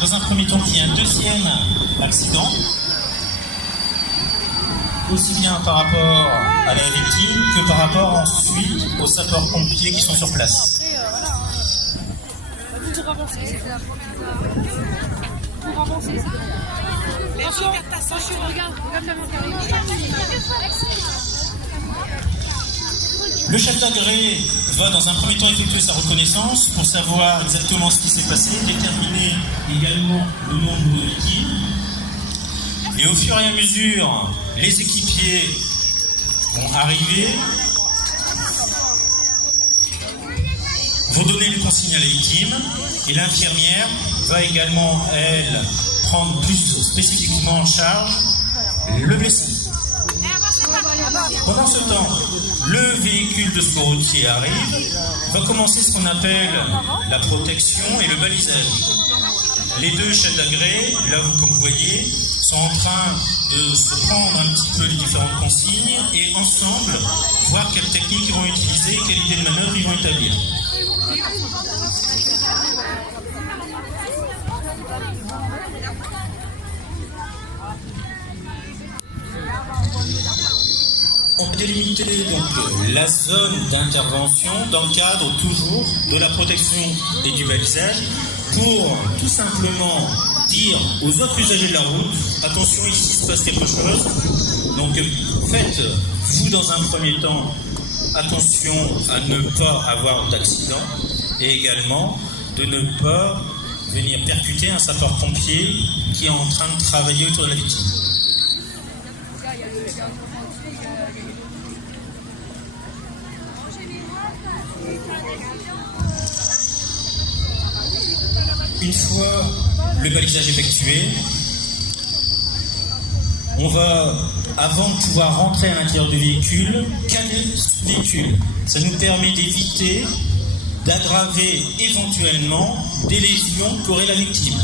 dans un premier temps qu'il y ait un deuxième accident, aussi bien par rapport à la victime que par rapport ensuite aux sapeurs-pompiers qui sont sur place. Pour avancer. Attention, regarde la main qui arrive. Le chef d'agré va dans un premier temps effectuer sa reconnaissance pour savoir exactement ce qui s'est passé, déterminer également le nombre de victimes. Et au fur et à mesure, les équipiers vont arriver, vont donner les consignes à la victime, et l'infirmière va également, elle, prendre plus spécifiquement en charge le blessé. Pendant ce temps, le véhicule de secours routier arrive, va commencer ce qu'on appelle la protection et le balisage. Les deux chefs d'agré, là comme vous voyez, sont en train de se prendre un petit peu les différentes consignes et ensemble voir quelle technique ils vont utiliser, quelle idée de manœuvre ils vont établir. On peut délimiter donc la zone d'intervention dans le cadre toujours de la protection et du balisage pour tout simplement dire aux autres usagers de la route, attention, ici il se passe quelque chose. Donc faites, vous dans un premier temps, attention à ne pas avoir d'accident et également de ne pas venir percuter un sapeur-pompier qui est en train de travailler autour de la victime. Une fois le balisage effectué, on va, avant de pouvoir rentrer à l'intérieur du véhicule, caler ce véhicule. Ça nous permet d'éviter d'aggraver éventuellement des lésions qu'aurait la victime.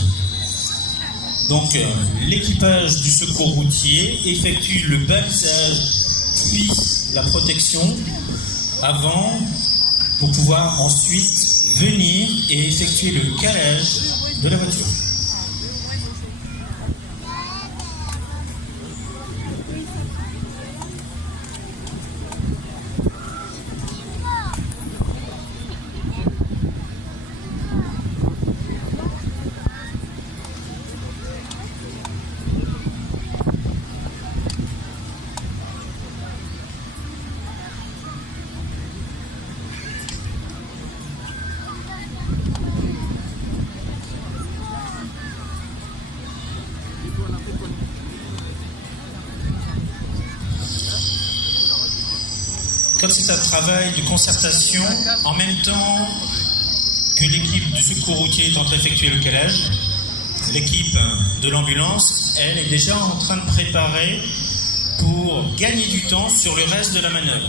Donc l'équipage du secours routier effectue le balisage puis la protection avant pour pouvoir ensuite venir et effectuer le calage de la voiture. Comme c'est un travail de concertation, en même temps que l'équipe du secours routier est en train d'effectuer le calage, l'équipe de l'ambulance, elle, est déjà en train de préparer pour gagner du temps sur le reste de la manœuvre.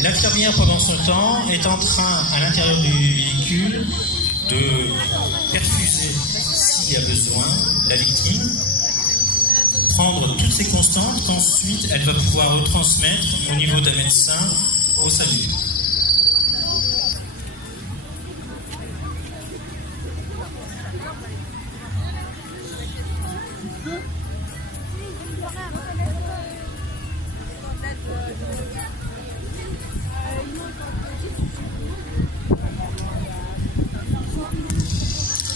L'infirmière, pendant ce temps, est en train, à l'intérieur du véhicule, de perfuser, s'il y a besoin, la victime, prendre toutes ses constantes qu'ensuite elle va pouvoir retransmettre au niveau d'un médecin au SAMU.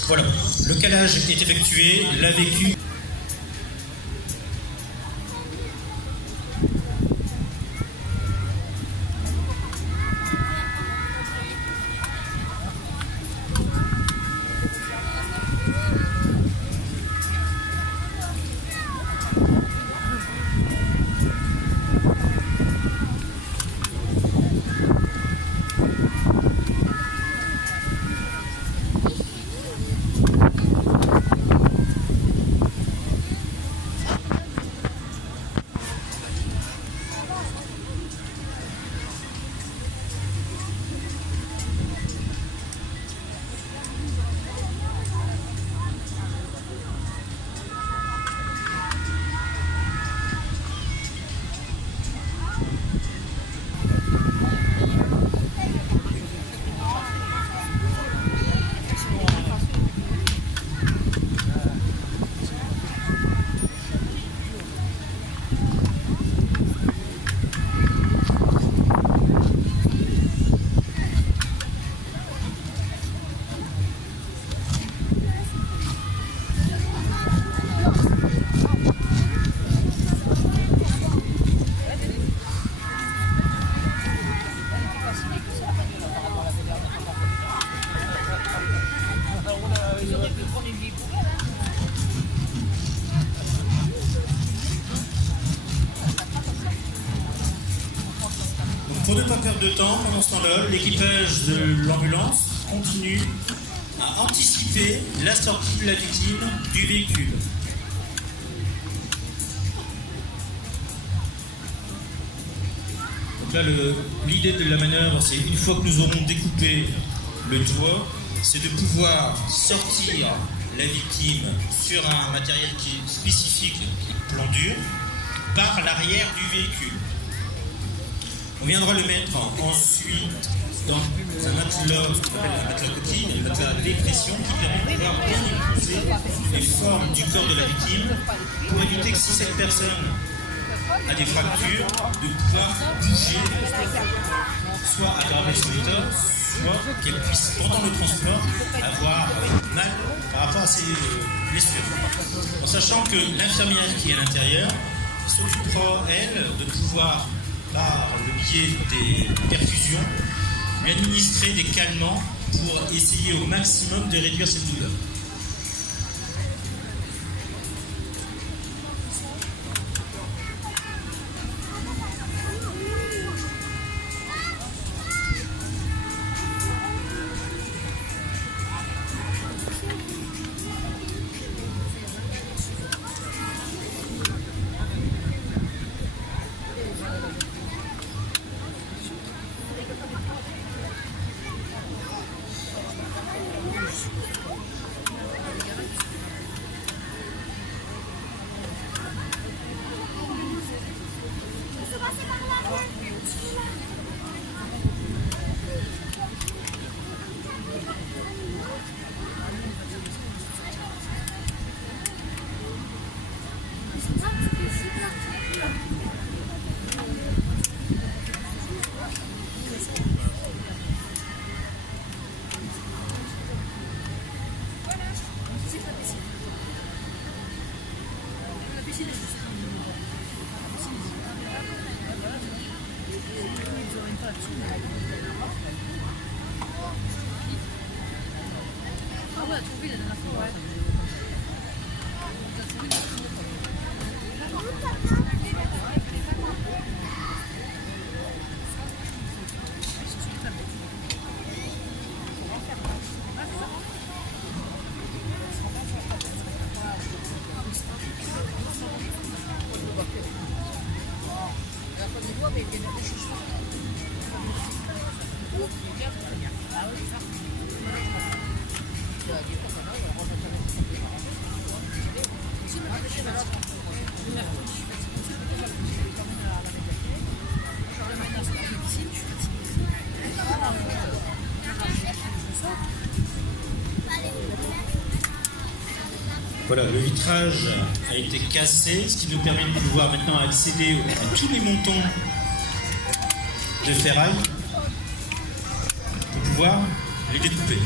Voilà, le calage est effectué, la vécu. Donc, pour ne pas perdre de temps, pendant ce temps-là, l'équipage de l'ambulance continue à anticiper la sortie de la victime du véhicule. Donc là, l'idée de la manœuvre, c'est une fois que nous aurons découpé le toit, c'est de pouvoir sortir la victime sur un matériel qui est spécifique, plan dur, par l'arrière du véhicule. On viendra le mettre ensuite dans un matelas, ce qu'on appelle un matelas coquille, un matelas dépression qui permet de pouvoir bien épouser les formes du corps de la victime pour éviter que si cette personne a des fractures, de pouvoir bouger, soit aggraver son état, soit qu'elle puisse, pendant le transport, avoir mal par rapport à ses blessures. En sachant que l'infirmière qui est à l'intérieur s'occupera, elle, de pouvoir, par le biais des perfusions, lui administrer des calmants pour essayer au maximum de réduire cette douleur. Voilà, le vitrage a été cassé, ce qui nous permet de pouvoir maintenant accéder à tous les montants de ferraille pour pouvoir les découper.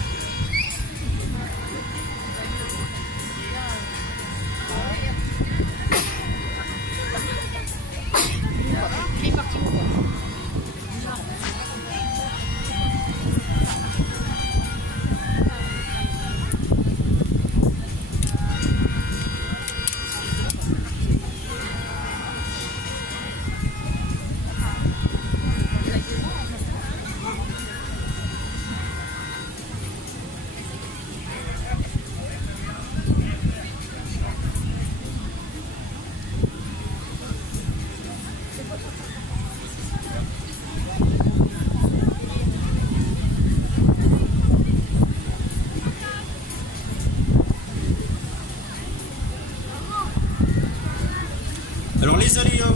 Alors les aléas,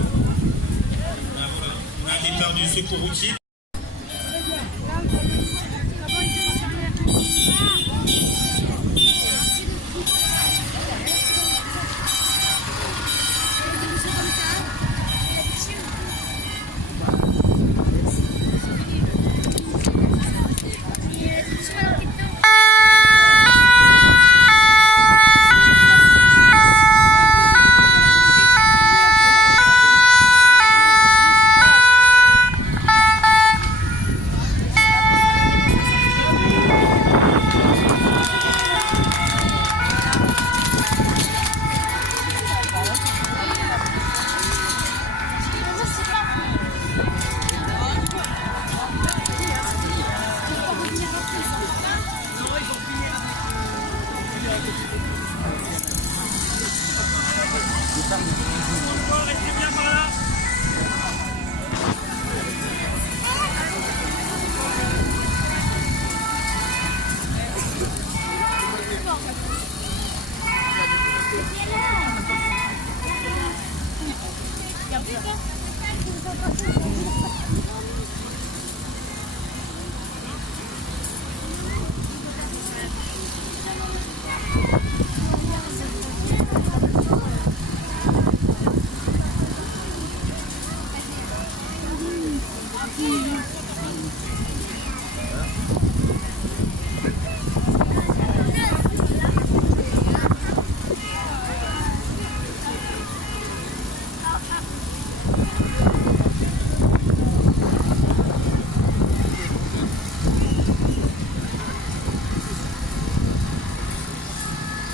un départ du secours routier.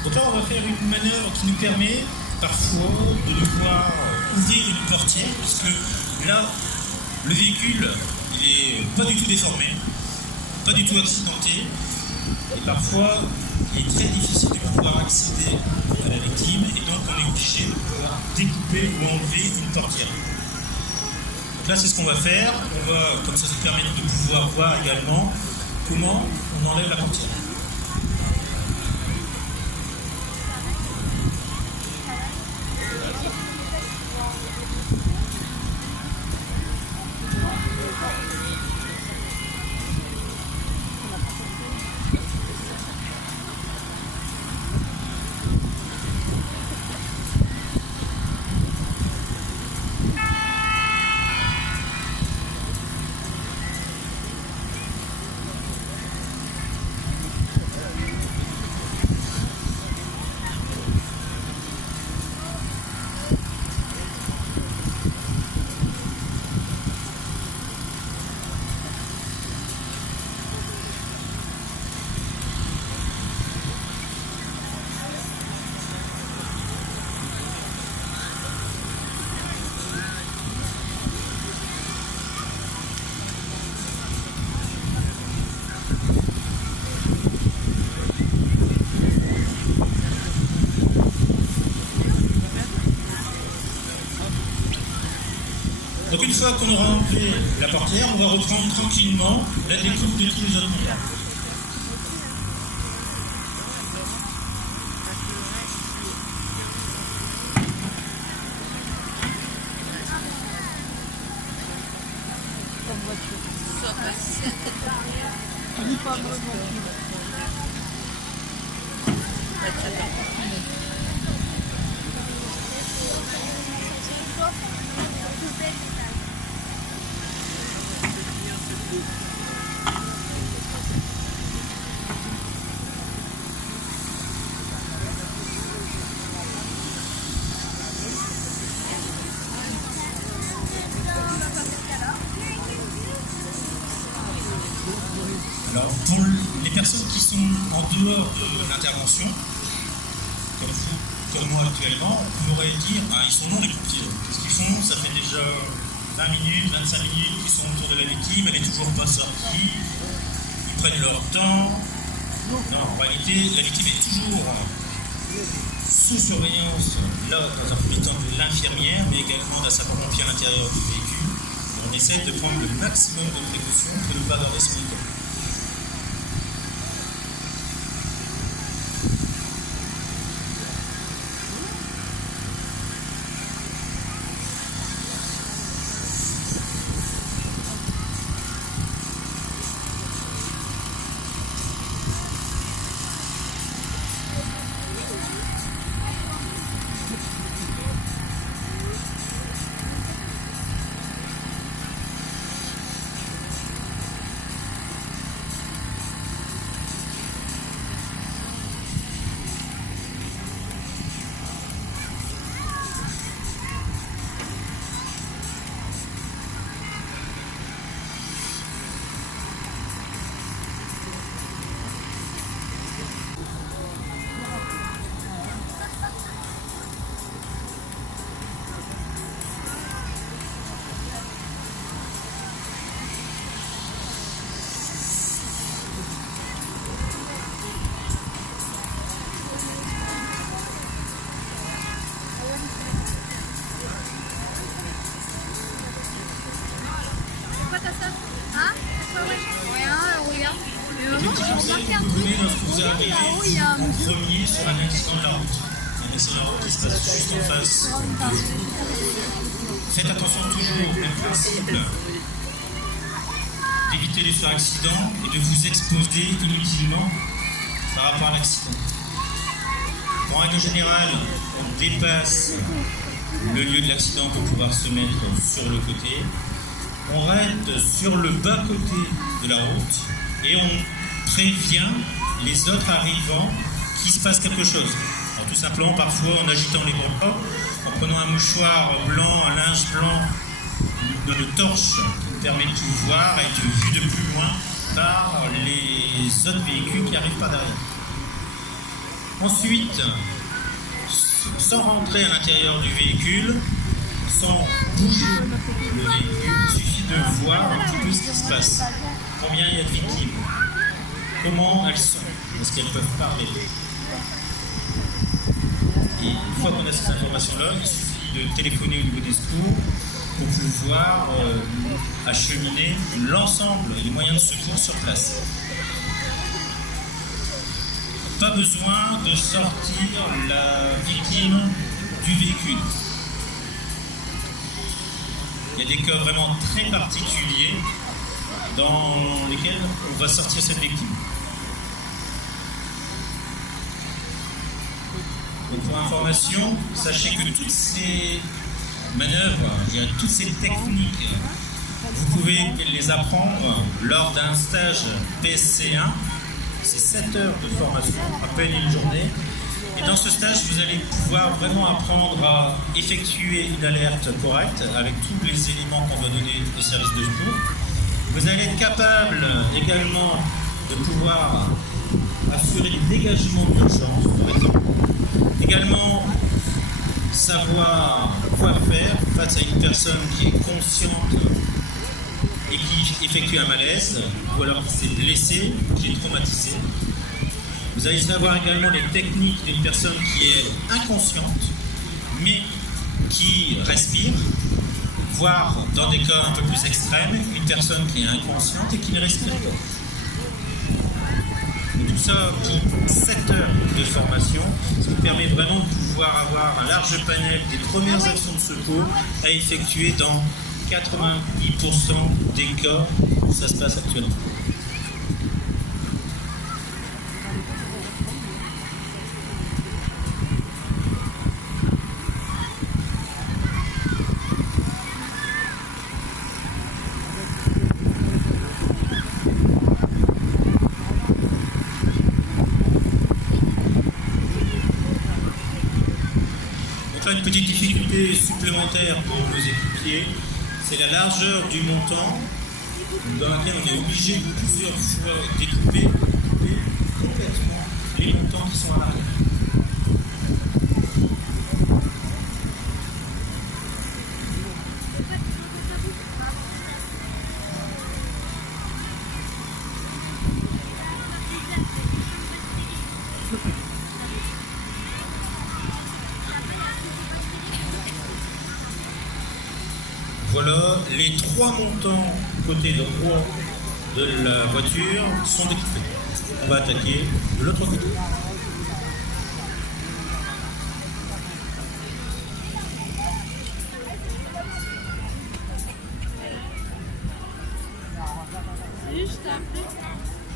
Donc là, on va faire une manœuvre qui nous permet parfois de devoir ouvrir une portière, puisque là, le véhicule, il est pas du tout déformé, pas du tout accidenté, et parfois, il est très difficile de pouvoir accéder à la victime, et donc on est obligé de pouvoir découper ou enlever une portière. Donc là, c'est ce qu'on va faire. On va, comme ça nous permet de pouvoir voir également comment on enlève la portière. Donc une fois qu'on aura enlevé la portière, on va reprendre tranquillement la découpe de tous les autres moteurs. Alors, pour les personnes qui sont en dehors de l'intervention, comme vous, comme moi actuellement, on pourrait dire ils sont non les pompiers. Qu'est-ce qu'ils font? Ça fait déjà 20 minutes, 25 minutes qu'ils sont autour de la victime, elle n'est toujours pas sortie, ils prennent leur temps. Non, en réalité, la victime est toujours sous surveillance, là, dans un premier temps, de l'infirmière, mais également d'un sapeur-pompier à l'intérieur du véhicule. Et on essaie de prendre le maximum de précautions pour ne pas garder son véhicule. arriver en premier sur un accident de la route. Un accident de la route qui se passe juste en face. Faites attention toujours, même principe, d'éviter les suraccidents et de vous exposer inutilement par rapport à l'accident. En règle générale, on dépasse le lieu de l'accident pour pouvoir se mettre sur le côté. On reste sur le bas-côté de la route et on prévient les autres arrivants qu'il se passe quelque chose. Alors, tout simplement, parfois en agitant les bras, en prenant un mouchoir blanc, un linge blanc, une torche qui permet de tout voir et être vu de plus loin par les autres véhicules qui arrivent par derrière. Ensuite, sans rentrer à l'intérieur du véhicule, sans bouger le véhicule, il suffit de voir un petit peu ce qui se passe. Combien il y a de victimes, comment elles sont, est-ce qu'elles peuvent parler. Et une fois qu'on a ces informations-là, il suffit de téléphoner au niveau des secours pour pouvoir acheminer l'ensemble des moyens de secours sur place. Pas besoin de sortir la victime du véhicule. Il y a des cas vraiment très particuliers dans lesquels on va sortir cette victime. Donc pour information, sachez que toutes ces manœuvres, toutes ces techniques, vous pouvez les apprendre lors d'un stage PSC1. C'est 7 heures de formation, à peine une journée. Et dans ce stage, vous allez pouvoir vraiment apprendre à effectuer une alerte correcte avec tous les éléments qu'on va donner au service de secours. Vous allez être capable également de pouvoir assurer les dégagements d'urgence, par exemple. Également, savoir quoi faire face à une personne qui est consciente et qui effectue un malaise, ou alors qui s'est blessé, qui est traumatisé. Vous allez savoir également les techniques d'une personne qui est inconsciente, mais qui respire, voire dans des cas un peu plus extrêmes, une personne qui est inconsciente et qui ne respire pas. Tout ça pour 7 heures de formation, ce qui permet vraiment de pouvoir avoir un large panel des premières actions de secours à effectuer dans 90% des cas où ça se passe actuellement. Une petite difficulté supplémentaire pour nos équipiers, c'est la largeur du montant dans laquelle on est obligé de plusieurs fois découper complètement les montants qui sont à l'arrière. Voilà, les 3 montants côté droit de la voiture sont découpés. On va attaquer de l'autre côté. Oui, je t'ai appelé.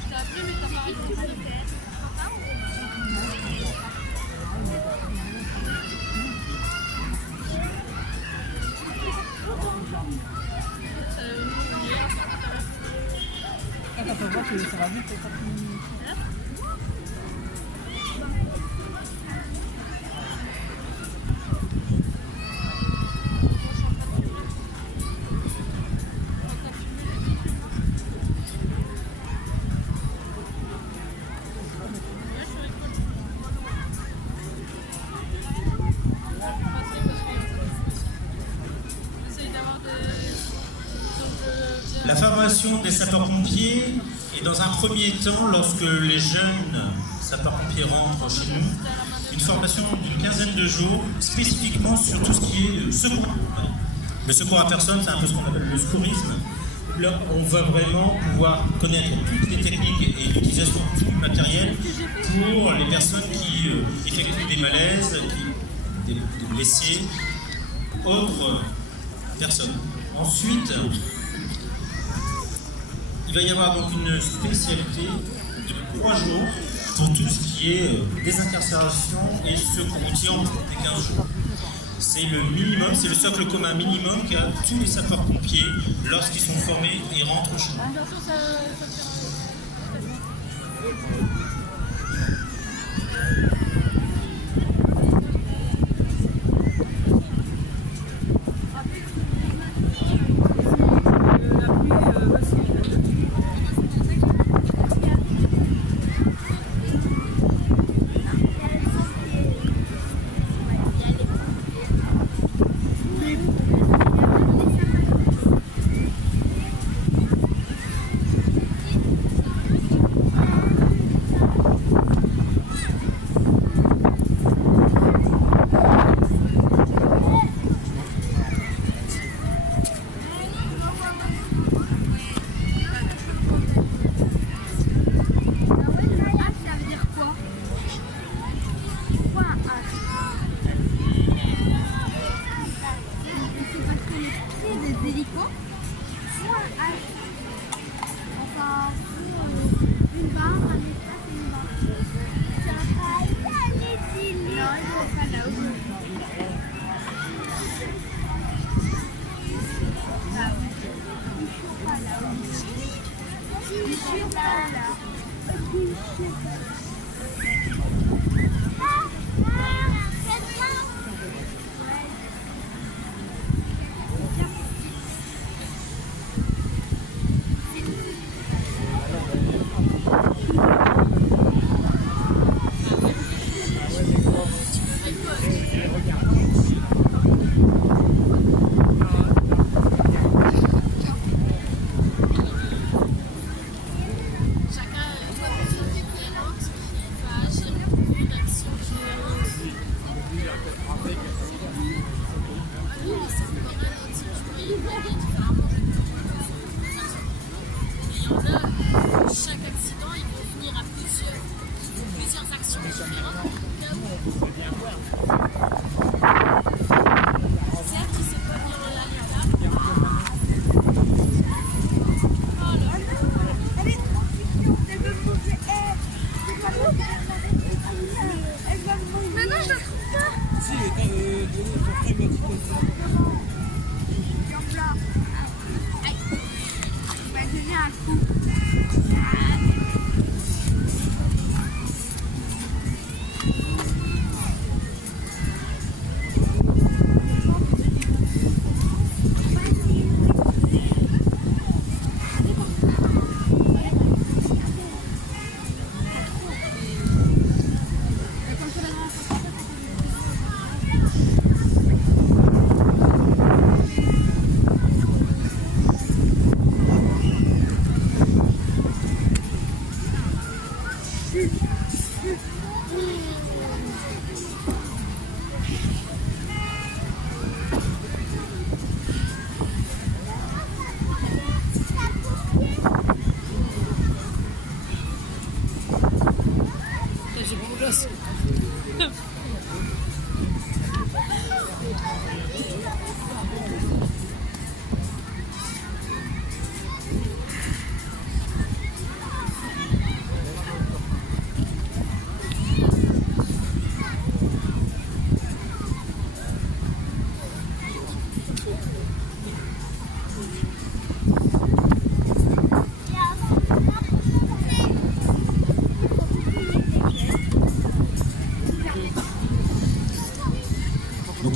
Mais t'as pas répondu. Ça va vite, La formation des sapeurs-pompiers est dans un premier temps, lorsque les jeunes sapeurs-pompiers rentrent chez nous, une formation d'une quinzaine de jours spécifiquement sur tout ce qui est secours. Le secours à personne, c'est un peu ce qu'on appelle le secourisme. là, on va vraiment pouvoir connaître toutes les techniques et l'utilisation de tout le matériel pour les personnes qui effectuent des malaises, des blessés, autres personnes. Ensuite, il va y avoir donc une spécialité de 3 jours pour tout ce qui est désincarcération et secours routier en des 15 jours. C'est le minimum, c'est le socle commun minimum qu'a tous les sapeurs-pompiers lorsqu'ils sont formés et rentrent chez nous.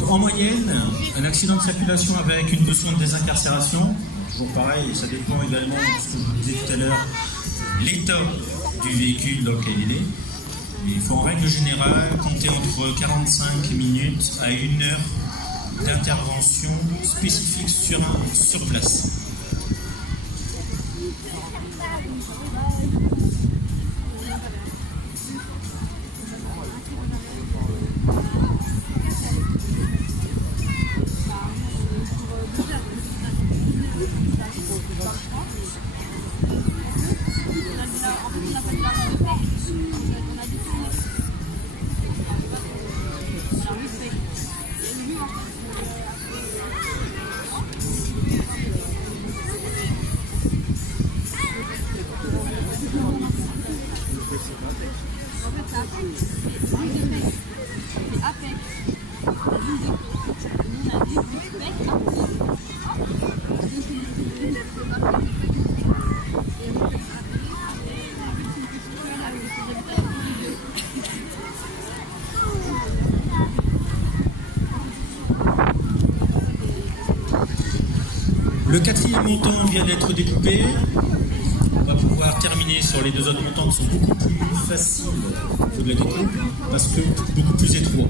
En moyenne, un accident de circulation avec une notion de désincarcération, toujours pareil, ça dépend également de ce que je vous disais tout à l'heure, l'état du véhicule dans lequel il est. Il faut en règle générale compter entre 45 minutes à 1 heure d'intervention spécifique sur place. Le quatrième montant vient d'être découpé. On va pouvoir terminer sur les deux autres montants qui sont beaucoup plus faciles de la découpe parce que beaucoup plus étroits.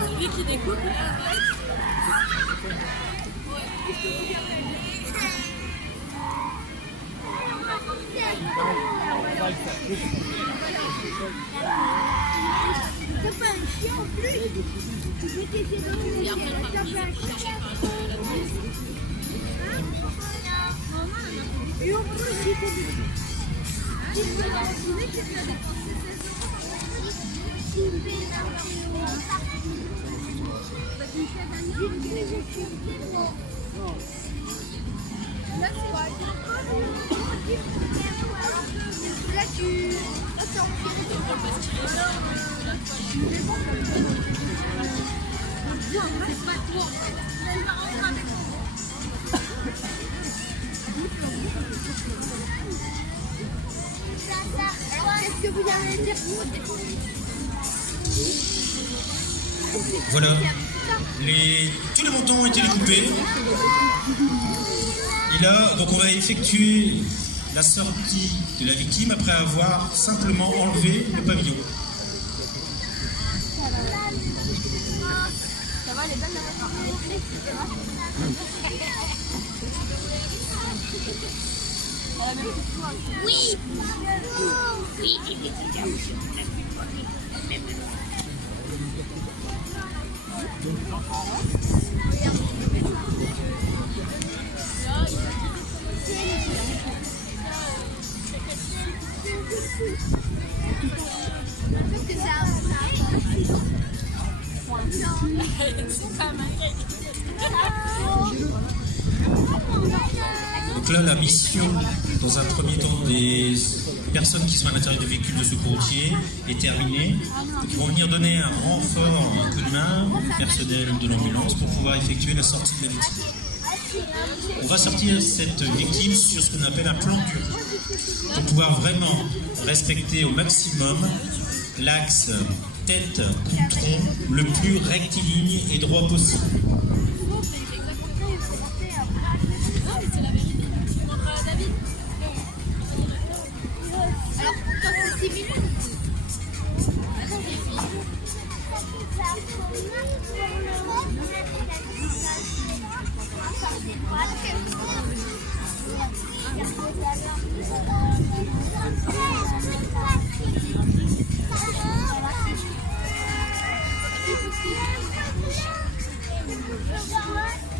Celui qui découpe, T'as pas un chien en plus? Tu peux t'essayer de et après, t'as pas un chien? Et on peut aussi tu peux l'entraîner, tu peux là, c'est quoi? Là, tu... Là, t'es en c'est pas toi, en fait. Qu'est-ce que vous allez dire? Voilà, tous les montants ont été découpés. Et là, donc on va effectuer la sortie de la victime après avoir simplement enlevé le pavillon. Ça va, les bonnes oui. Oui. Donc là, la mission, dans un premier temps, des personnes qui sont à l'intérieur du véhicule de secours routier est terminée. Donc, ils vont venir donner un renfort, un coup de main au personnel de l'ambulance pour pouvoir effectuer la sortie de la victime. On va sortir cette victime sur ce qu'on appelle un plan dur pour pouvoir vraiment respecter au maximum l'axe tête-tronc le plus rectiligne et droit possible. Alors, quand c'est 6 minutes,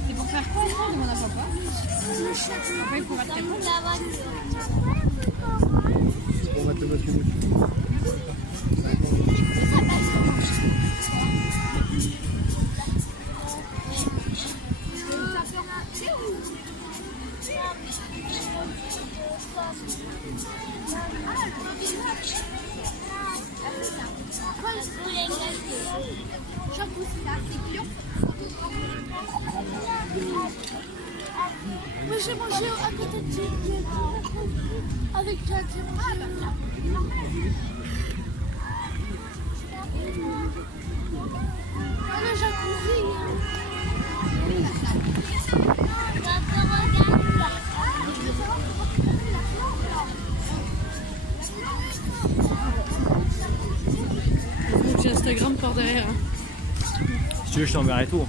c'est pour faire quoi? On demande à papa. Après, il pourra te répondre. On va te mettre une moi j'ai mangé à côté de Jackie. Avec Jackie. Le jacuzzi. Instagram par derrière. Hein. Si tu veux, je t'enverrai tout.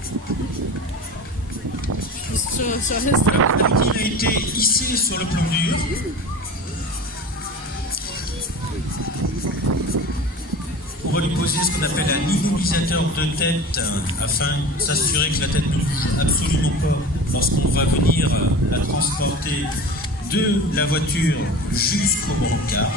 Sur Instagram. Donc, il a été hissé sur le plan dur. On va lui poser ce qu'on appelle un immobilisateur de tête afin de s'assurer que la tête ne bouge absolument pas lorsqu'on va venir la transporter de la voiture jusqu'au brancard.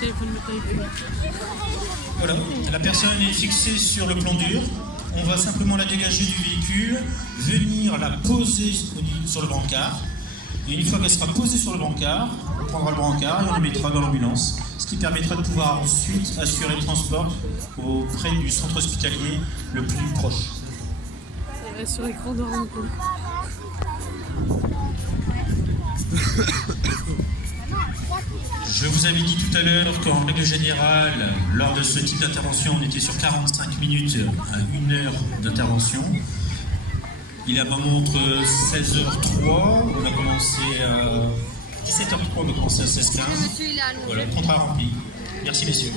Téléphone de taille. Voilà, la personne est fixée sur le plan dur. On va simplement la dégager du véhicule, venir la poser sur le brancard. Et une fois qu'elle sera posée sur le brancard, on prendra le brancard et on le mettra dans l'ambulance. Ce qui permettra de pouvoir ensuite assurer le transport auprès du centre hospitalier le plus proche. Ça reste sur l'écran de rencontre. Je vous avais dit tout à l'heure qu'en règle générale, lors de ce type d'intervention, on était sur 45 minutes à 1 heure d'intervention. Il est à moment entre 16h03, on a commencé à 17h03, on a commencé à 16h15. Voilà, contrat rempli. Merci messieurs.